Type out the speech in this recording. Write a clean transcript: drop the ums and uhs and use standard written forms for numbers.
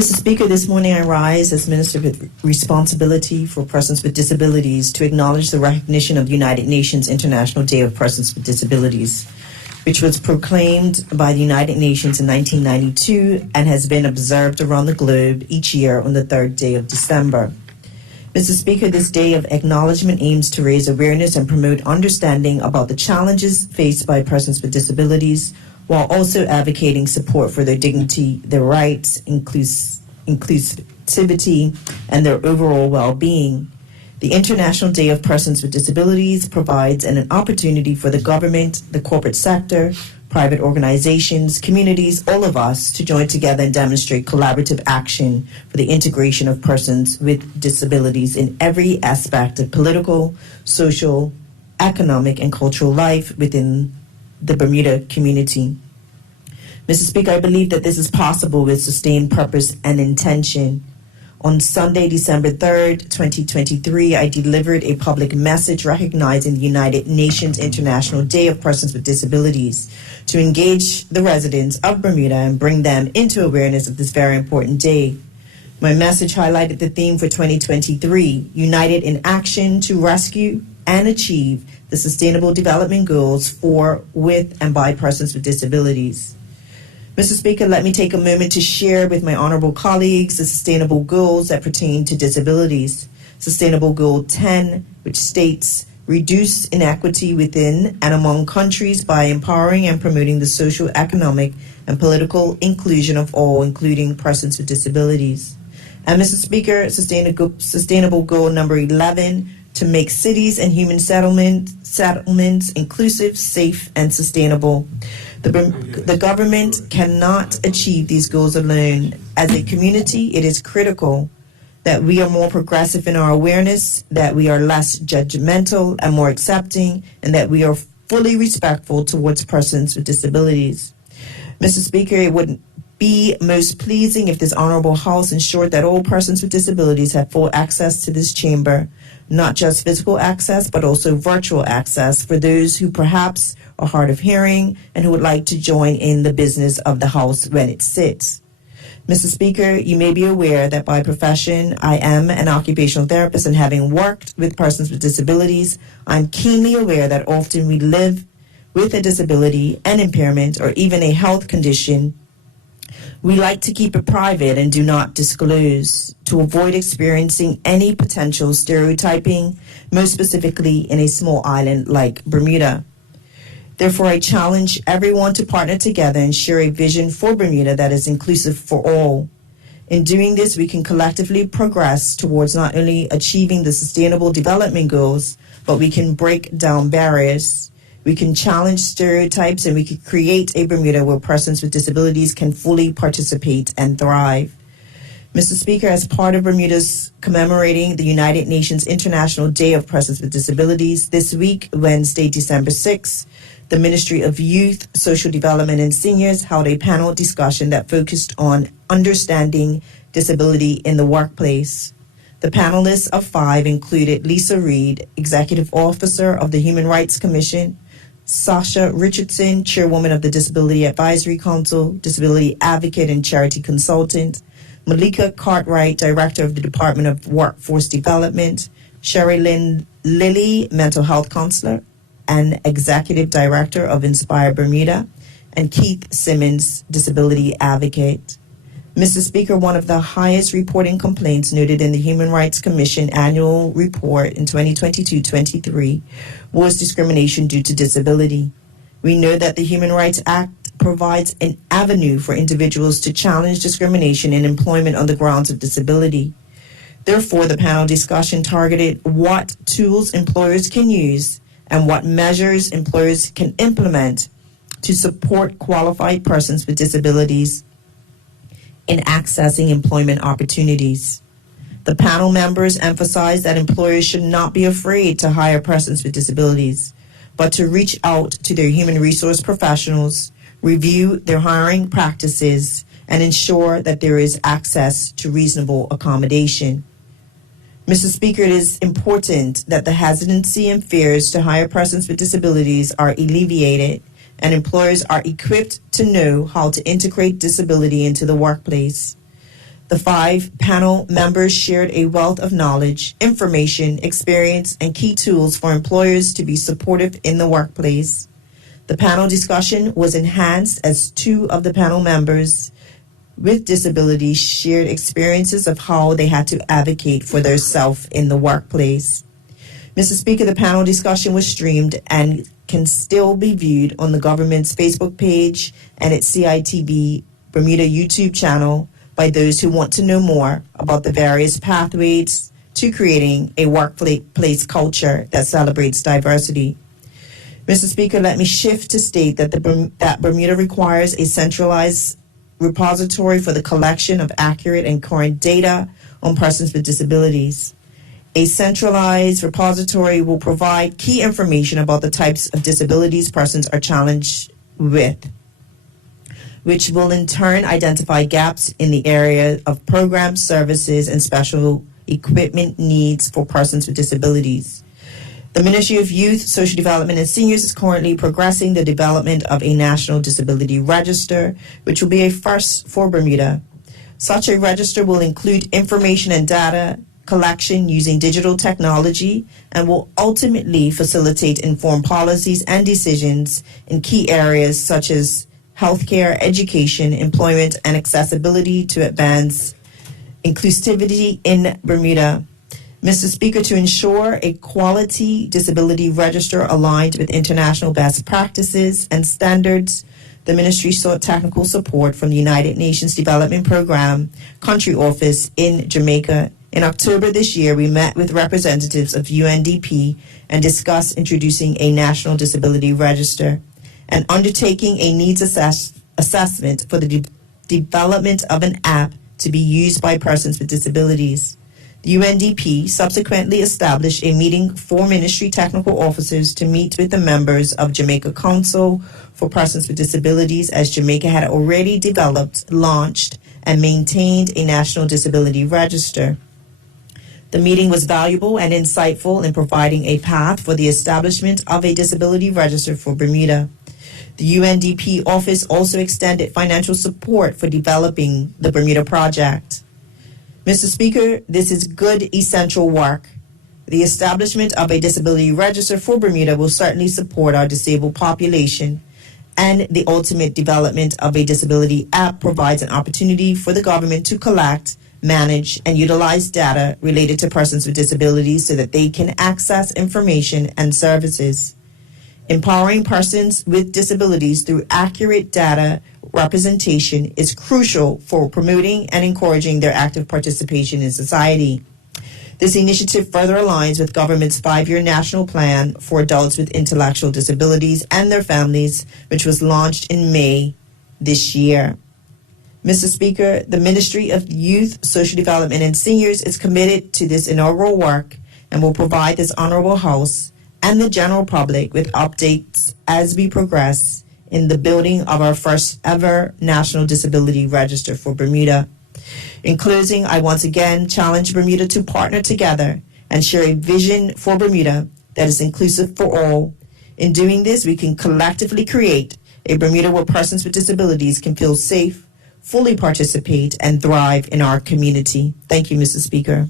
Mr. Speaker, this morning I rise as Minister with responsibility for persons with disabilities to acknowledge the recognition of the United Nations International Day of Persons with Disabilities, which was proclaimed by the United Nations in 1992 and has been observed around the globe each year on the third day of December. Mr. Speaker, this day of acknowledgement aims to raise awareness and promote understanding about the challenges faced by persons with disabilities, while also advocating support for their dignity, their rights, inclusivity, and their overall well-being. The International Day of Persons with Disabilities provides an opportunity for the government, the corporate sector, private organizations, communities, all of us to join together and demonstrate collaborative action for the integration of persons with disabilities in every aspect of political, social, economic, and cultural life within the Bermuda community. Mr. Speaker, I believe that this is possible with sustained purpose and intention. On Sunday, December 3rd, 2023, I delivered a public message recognizing the United Nations International Day of Persons with Disabilities to engage the residents of Bermuda and bring them into awareness of this very important day. My message highlighted the theme for 2023, United in Action to Rescue and Achieve the Sustainable Development Goals for, with, and by persons with disabilities. Mr. Speaker, let me take a moment to share with my honorable colleagues the sustainable goals that pertain to disabilities. Sustainable Goal 10, which states, reduce inequity within and among countries by empowering and promoting the social, economic, and political inclusion of all, including persons with disabilities. And Mr. Speaker, Sustainable Goal number 11, to make cities and human settlements inclusive, safe, and sustainable. The government cannot achieve these goals alone. As a community, it is critical that we are more progressive in our awareness, that we are less judgmental and more accepting, and that we are fully respectful towards persons with disabilities. Mr. Speaker, it would be most pleasing if this honorable House ensured that all persons with disabilities have full access to this chamber, not just physical access, but also virtual access for those who perhaps are hard of hearing and who would like to join in the business of the House when it sits. Mr. Speaker, you may be aware that by profession, I am an occupational therapist, and having worked with persons with disabilities, I'm keenly aware that often we live with a disability, an impairment, or even a health condition. We like to keep it private and do not disclose to avoid experiencing any potential stereotyping, most specifically in a small island like Bermuda. Therefore, I challenge everyone to partner together and share a vision for Bermuda that is inclusive for all. In doing this, we can collectively progress towards not only achieving the Sustainable Development Goals, but we can break down barriers. We can challenge stereotypes, and we can create a Bermuda where persons with disabilities can fully participate and thrive. Mr. Speaker, as part of Bermuda's commemorating the United Nations International Day of Persons with Disabilities, this week, Wednesday, December 6th, the Ministry of Youth, Social Development, and Seniors held a panel discussion that focused on understanding disability in the workplace. The panelists of 5 included Lisa Reed, Executive Officer of the Human Rights Commission, Sasha Richardson, Chairwoman of the Disability Advisory Council, Disability Advocate and Charity Consultant, Malika Cartwright, Director of the Department of Workforce Development, Sherry Lynn Lilly, Mental Health Counselor and Executive Director of Inspire Bermuda, and Keith Simmons, Disability Advocate. Mr. Speaker, one of the highest reporting complaints noted in the Human Rights Commission annual report in 2022-23 was discrimination due to disability. We know that the Human Rights Act provides an avenue for individuals to challenge discrimination in employment on the grounds of disability. Therefore, the panel discussion targeted what tools employers can use and what measures employers can implement to support qualified persons with disabilities in accessing employment opportunities. The panel members emphasized that employers should not be afraid to hire persons with disabilities, but to reach out to their human resource professionals, review their hiring practices, and ensure that there is access to reasonable accommodation. Mr. Speaker, it is important that the hesitancy and fears to hire persons with disabilities are alleviated and employers are equipped to know how to integrate disability into the workplace. The 5 panel members shared a wealth of knowledge, information, experience, and key tools for employers to be supportive in the workplace. The panel discussion was enhanced as 2 of the panel members with disabilities shared experiences of how they had to advocate for their self in the workplace. Mr. Speaker, the panel discussion was streamed and can still be viewed on the government's Facebook page and its CITV Bermuda YouTube channel by those who want to know more about the various pathways to creating a workplace culture that celebrates diversity. Mr. Speaker, let me shift to state that that Bermuda requires a centralized repository for the collection of accurate and current data on persons with disabilities. A centralized repository will provide key information about the types of disabilities persons are challenged with, which will in turn identify gaps in the area of programs, services, and special equipment needs for persons with disabilities. The Ministry of Youth, Social Development, and Seniors is currently progressing the development of a National Disability Register, which will be a first for Bermuda. Such a register will include information and data collection using digital technology and will ultimately facilitate informed policies and decisions in key areas such as healthcare, education, employment, and accessibility to advance inclusivity in Bermuda. Mr. Speaker, to ensure a quality disability register aligned with international best practices and standards, the ministry sought technical support from the United Nations Development Program Country Office in Jamaica. In October this year, we met with representatives of UNDP and discussed introducing a National Disability Register and undertaking a needs assessment for the development of an app to be used by persons with disabilities. The UNDP subsequently established a meeting for ministry technical officers to meet with the members of Jamaica Council for Persons with Disabilities, as Jamaica had already developed, launched, and maintained a National Disability Register. The meeting was valuable and insightful in providing a path for the establishment of a disability register for Bermuda. The UNDP office also extended financial support for developing the Bermuda project. Mr. Speaker, this is good, essential work. The establishment of a disability register for Bermuda will certainly support our disabled population, and the ultimate development of a disability app provides an opportunity for the government to collect, manage, and utilize data related to persons with disabilities so that they can access information and services. Empowering persons with disabilities through accurate data representation is crucial for promoting and encouraging their active participation in society. This initiative further aligns with government's 5-year national plan for adults with intellectual disabilities and their families, which was launched in May this year. Mr. Speaker, the Ministry of Youth, Social Development, and Seniors is committed to this inaugural work and will provide this honorable House and the general public with updates as we progress in the building of our first ever National Disability Register for Bermuda. In closing, I once again challenge Bermuda to partner together and share a vision for Bermuda that is inclusive for all. In doing this, we can collectively create a Bermuda where persons with disabilities can feel safe, fully participate, and thrive in our community. Thank you, Mr. Speaker.